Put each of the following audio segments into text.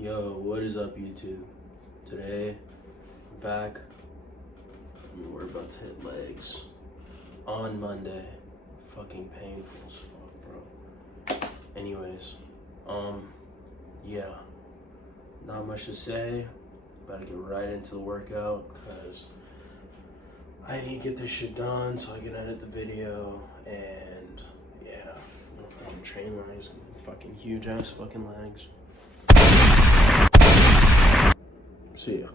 Yo, what is up, YouTube? Today, we're back. We're about to hit legs on Monday. Fucking painful as fuck, bro. Anyways, yeah, not much to say. About to get right into the workout because I need to get this shit done so I can edit the video. And yeah, fucking train legs, fucking huge ass fucking legs. See ya.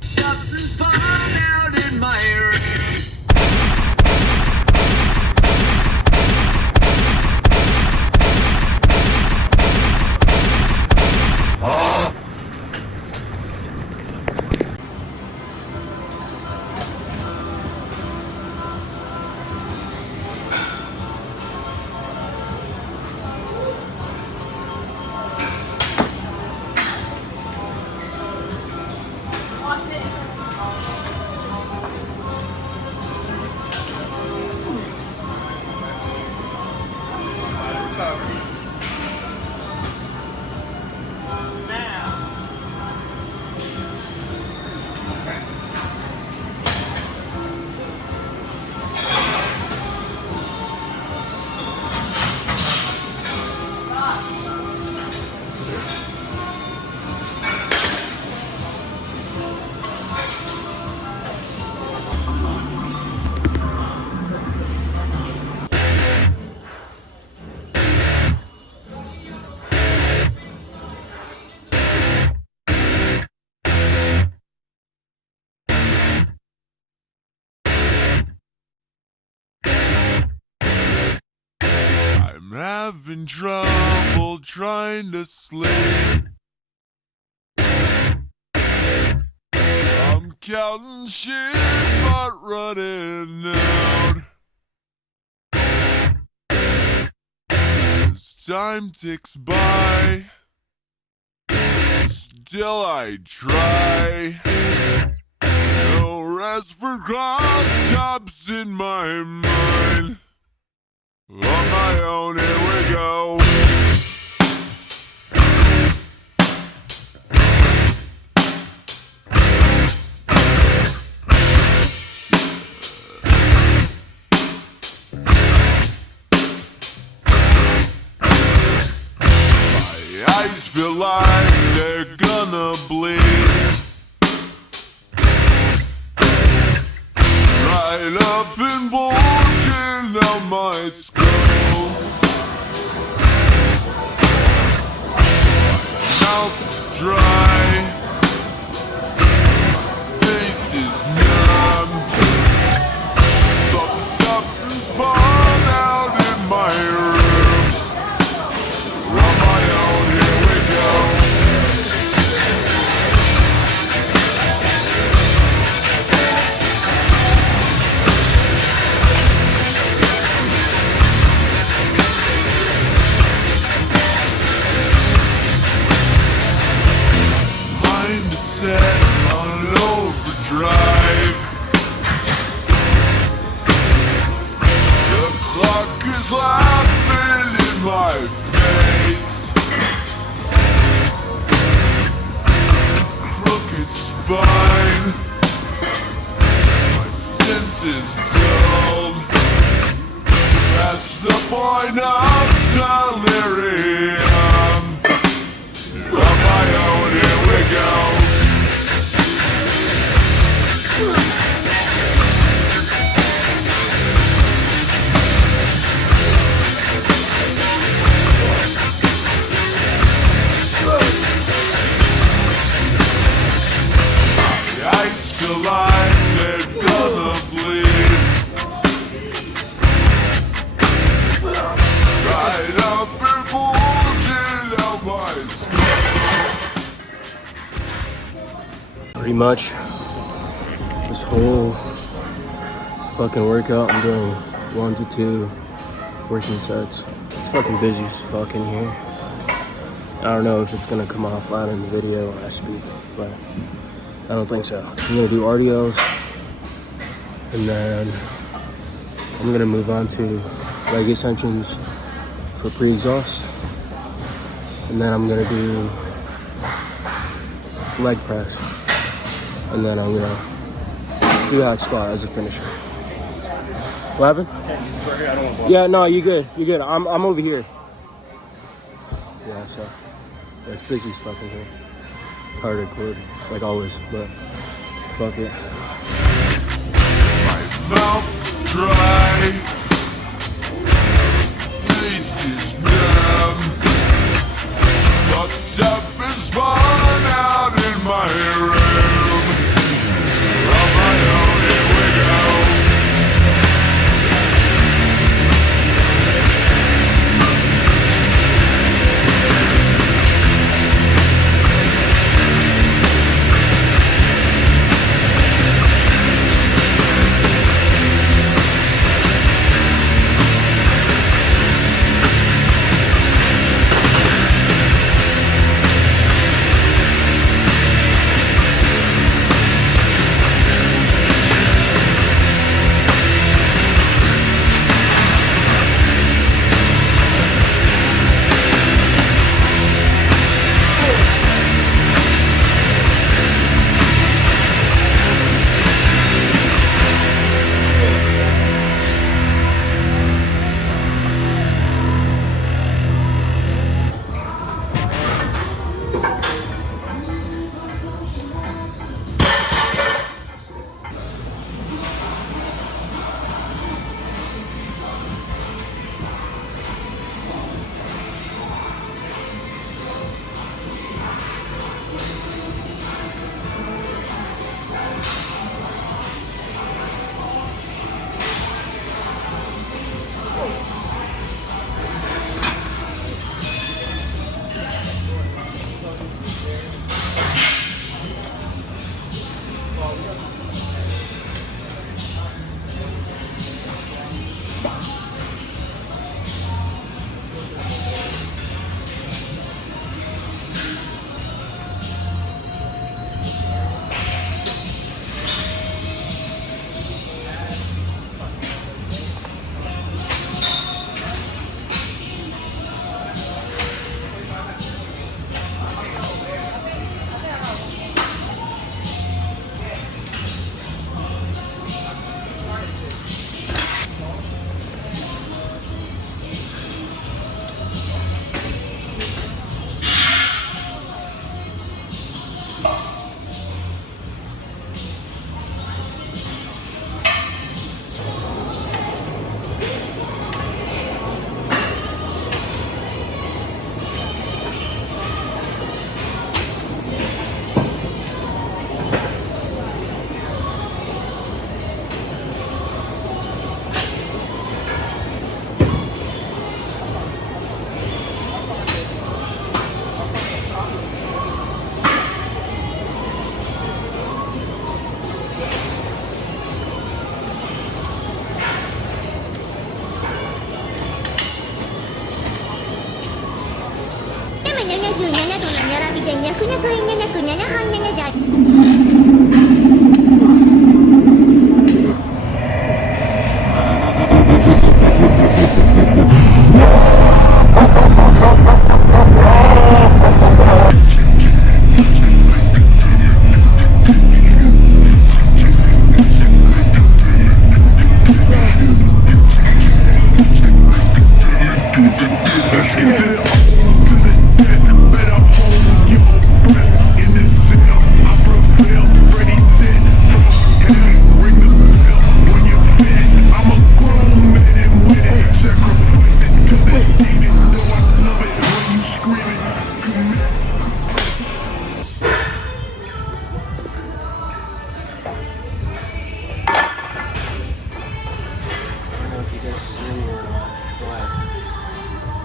Something's falling out in my room. I'm having trouble trying to sleep. I'm counting shit but running out. As time ticks by, still I try. No rest for cross chops in my mind. On my own, here we go. My eyes feel like they're gonna bleed right up and bulging out my skull. Mouth's dry, face is numb. Fucked up and spun out in my room. On my own, here we go. Set on overdrive. The clock is laughing in my face. Crooked spine, my senses dulled. That's the point of delirium. On my own, here we go. Feel like they're gonna bleed right up and bulging out my skull. Pretty much this whole fucking workout, I'm doing 1 to 2 working sets. It's fucking busy as fuck in here. I don't know if it's gonna come off loud in the video when I speak, but I don't think so. I'm gonna do RDOs, and then I'm gonna move on to leg extensions for pre-exhaust, and then I'm gonna do leg press, and then I'm gonna do hack squat as a finisher. What happened? Yeah, no, you good. You good. I'm over here. Yeah, so it's busy as fucking here. Hard to record, like always, but fuck it. My mouth's dry, face is numb, fucked up and spun out in my room. On my own, here we go.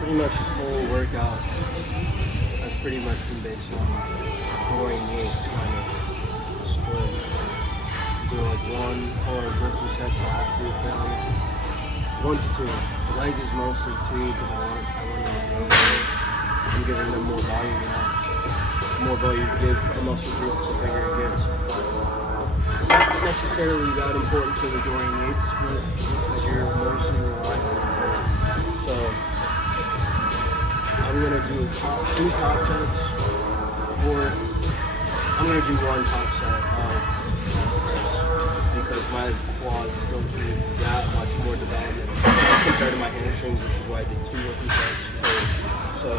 Pretty much this whole workout has pretty much been based on core and weights kind of split. Do like 1 hard working set to absolute failure. 1 to 2. The legs is mostly 2 because I want them to grow. I'm giving them more volume now. The more volume you give the muscle group, the bigger it gets. Not necessarily that important to the drawing weights split because you're mostly relying on intensity. So I'm gonna do 2 top sets, or I'm gonna do 1 top set of this because my quads don't need that much more development compared to my hamstrings, which is why I did 2 working sets. So,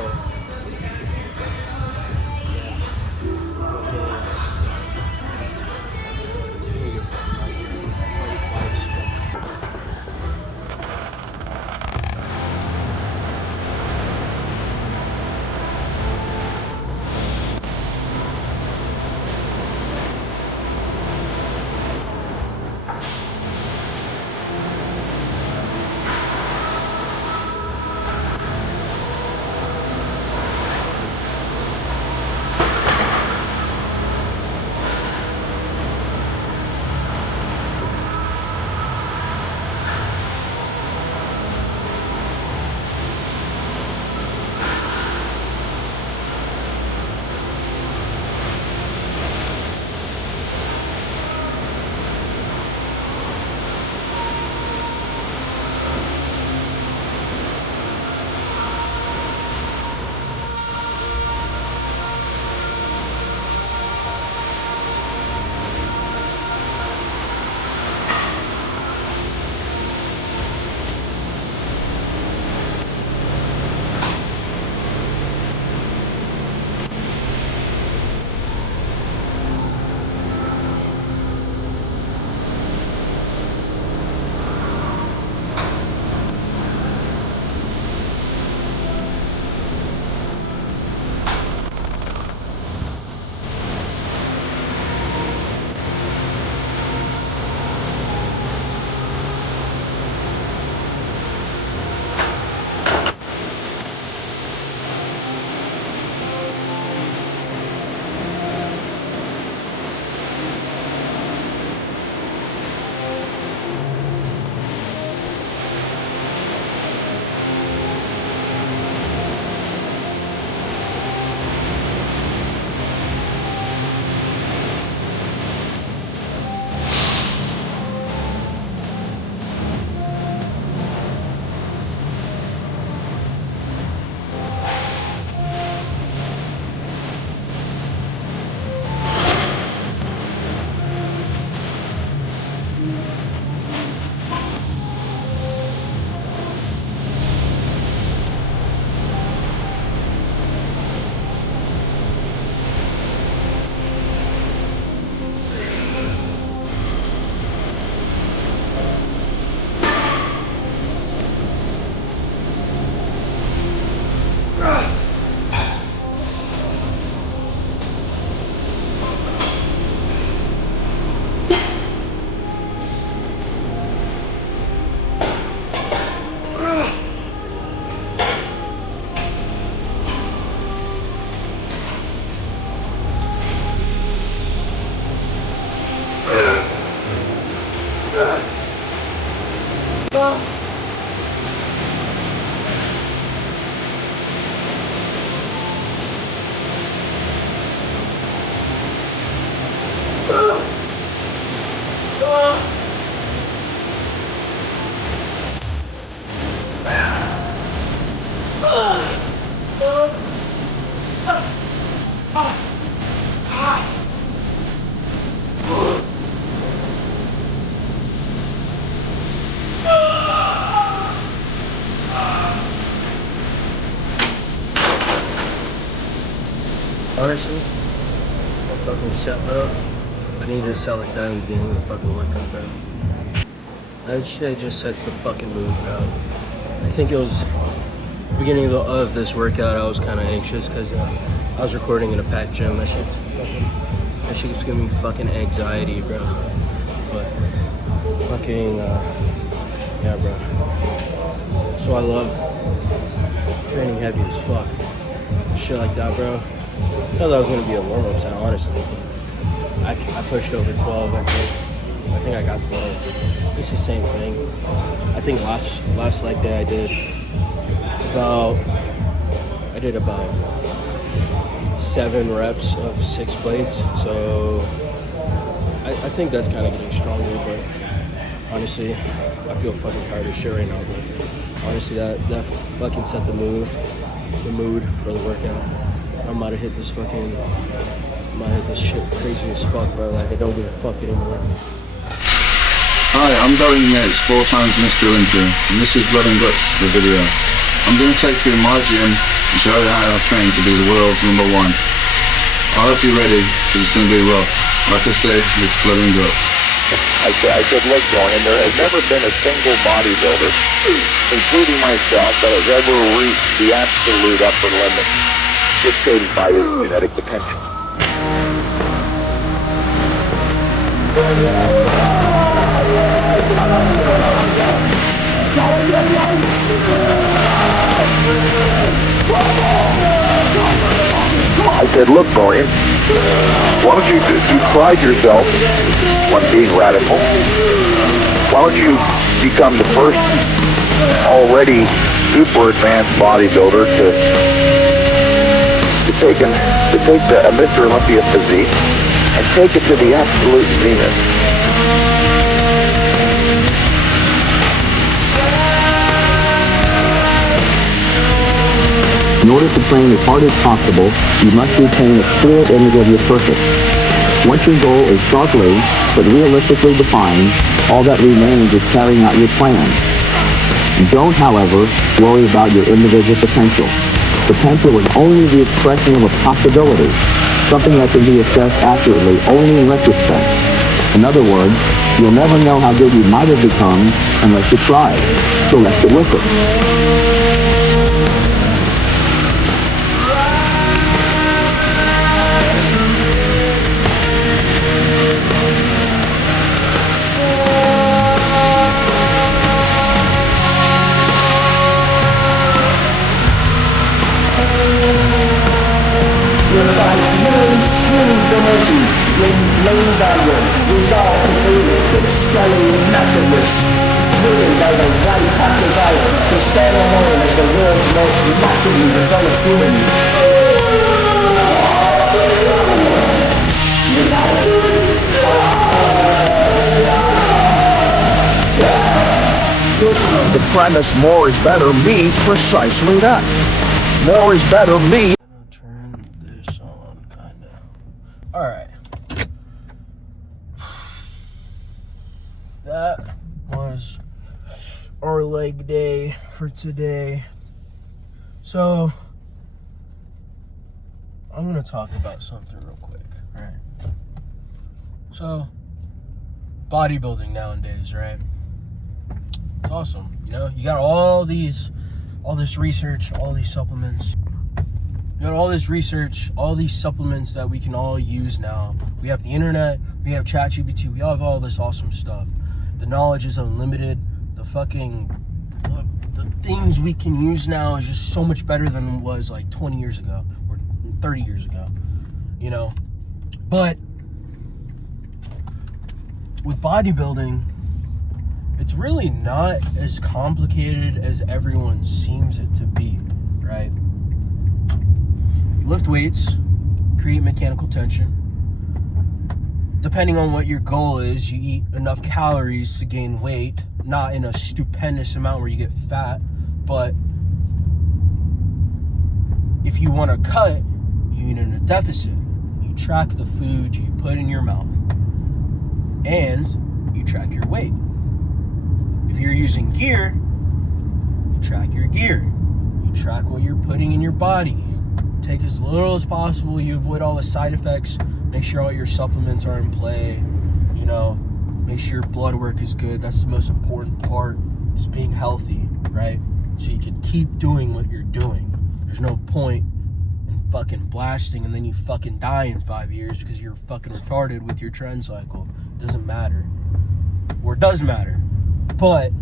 honestly, that fucking set, bro. I need to sell it down and beginning of the fucking workout, bro. That shit just sets the fucking mood, bro. I think it was the beginning of this workout, I was kind of anxious because I was recording in a packed gym. That shit was giving me fucking anxiety, bro. But fucking, yeah, bro. So I love training heavy as fuck. Shit like that, bro. I thought that was gonna be a warm-up set, honestly. I pushed over 12, I think I got 12. It's the same thing. I think last leg day I did about 7 reps of 6 plates. So I think that's kind of getting stronger, but honestly, I feel fucking tired as shit right now. But honestly, that fucking set the mood. the mood for the workout. I'm about to hit this shit crazy as fuck, bro. Like, I don't give a fuck anymore. Hi, I'm Dorian Yates, 4 times Mr. Olympia, and this is Blood and Guts, the video. I'm going to take you in my gym and show you how I train to be the world's #1. I hope you're ready, because it's going to be rough. Like I said, it's Blood and Guts. I said, look, Dorian, there has never been a single bodybuilder, including myself, that has ever reached the absolute upper limit dictated by his genetic potential. I said, look, Dorian, why don't you pride yourself on being radical? Why don't you become the first already super advanced bodybuilder to take a Mr. Olympia physique and take it to the absolute zenith? In order to train as hard as possible, you must retain a clear image of your purpose. Once your goal is sharply but realistically defined, all that remains is carrying out your plan. Don't, however, worry about your individual potential. Potential is only the expression of a possibility, something that can be assessed accurately only in retrospect. In other words, you'll never know how good you might have become unless you try. So let's get with it. Lays onward, resolve completed, excelling massiveness, driven by the right top desire to stand alone as the world's most massively developed human. The premise "more is better" means precisely that. More is better means. Turn this on, kinda. Alright. That was our leg day for today. So, I'm gonna talk about something real quick, right? So, bodybuilding nowadays, right? It's awesome, you know? You got all this research, all these supplements. You got all this research, all these supplements that we can all use now. We have the internet, we have ChatGPT, we have all this awesome stuff. The knowledge is unlimited. The things we can use now is just so much better than it was like 20 years ago or 30 years ago, you know? But with bodybuilding, it's really not as complicated as everyone seems it to be, right? You lift weights, create mechanical tension. Depending on what your goal is, you eat enough calories to gain weight, not in a stupendous amount where you get fat, but if you want to cut, you eat in a deficit. You track the food you put in your mouth, and you track your weight. If you're using gear, you track your gear. You track what you're putting in your body. You take as little as possible. You avoid all the side effects. Make sure all your supplements are in play. You know, make sure your blood work is good. That's the most important part, is being healthy, right? So you can keep doing what you're doing. There's no point in fucking blasting and then you fucking die in 5 years because you're fucking retarded with your trend cycle. It doesn't matter. Or it does matter. But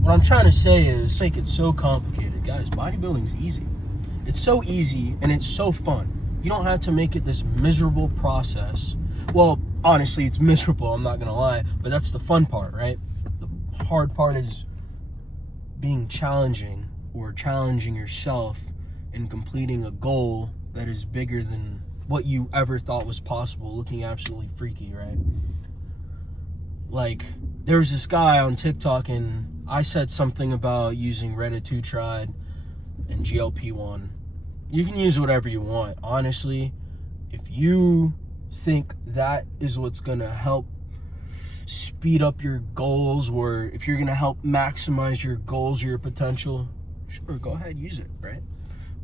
what I'm trying to say is, make it so complicated. Guys, bodybuilding's easy. It's so easy and it's so fun. You don't have to make it this miserable process. Well, honestly, it's miserable, I'm not gonna lie, but that's the fun part, right? The hard part is being challenging, or challenging yourself and completing a goal that is bigger than what you ever thought was possible, looking absolutely freaky, right? Like, there was this guy on TikTok, and I said something about using retatrutide and GLP-1. You can use whatever you want. Honestly, if you think that is what's gonna help speed up your goals, or if you're gonna help maximize your goals or your potential, sure, go ahead, use it, right?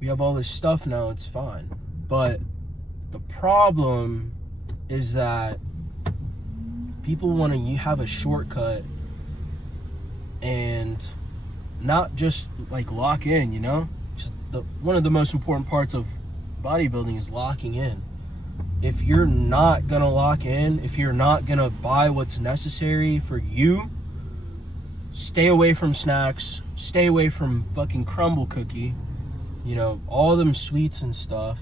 We have all this stuff now, it's fine. But the problem is that people want to have a shortcut and not just like lock in, you know? One of the most important parts of bodybuilding is locking in. If you're not gonna lock in, if you're not gonna buy what's necessary for you, stay away from snacks, stay away from fucking crumble cookie, you know, all them sweets and stuff.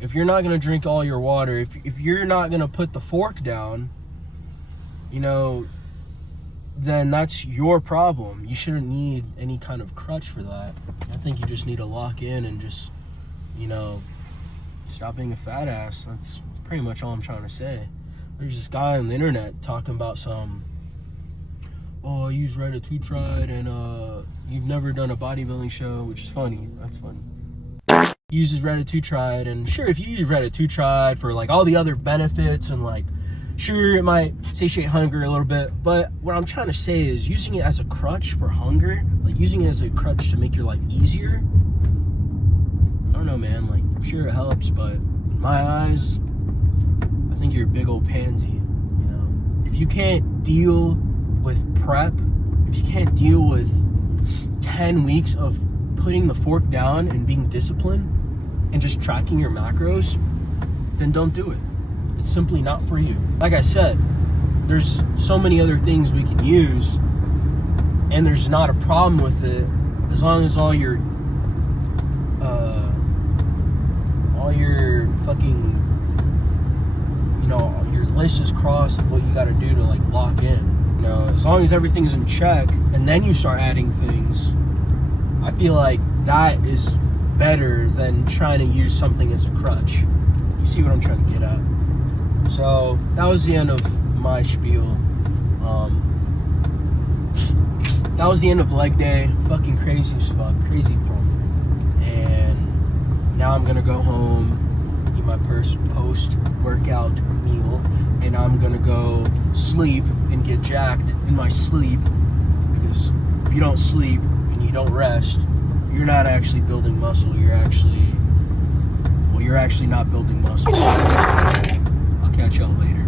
If you're not gonna drink all your water, if you're not gonna put the fork down, you know, then that's your problem. You shouldn't need any kind of crutch for that. I think you just need to lock in and just, you know, stop being a fat ass. That's pretty much all I'm trying to say. There's this guy on the internet talking about some, oh, I use retatrutide and you've never done a bodybuilding show, which is funny. That's funny. He uses retatrutide, and sure, if you use retatrutide for like all the other benefits and like, sure, it might satiate hunger a little bit, but what I'm trying to say is using it as a crutch for hunger, like using it as a crutch to make your life easier, I don't know, man, like, I'm sure it helps, but in my eyes, I think you're a big old pansy, you know? If you can't deal with prep, if you can't deal with 10 weeks of putting the fork down and being disciplined and just tracking your macros, then don't do it. It's simply not for you. Like I said, there's so many other things we can use, and there's not a problem with it as long as all your fucking, you know, your list is crossed of what you got to do to like lock in. You know, as long as everything's in check, and then you start adding things, I feel like that is better than trying to use something as a crutch. You see what I'm trying to get at? So that was the end of my spiel. That was the end of leg day. Fucking crazy as fuck. Crazy pump. And now I'm gonna go home, eat my post-workout meal, and I'm gonna go sleep and get jacked in my sleep, because if you don't sleep and you don't rest, you're not actually building muscle. You're actually not building muscle. I'll catch y'all later.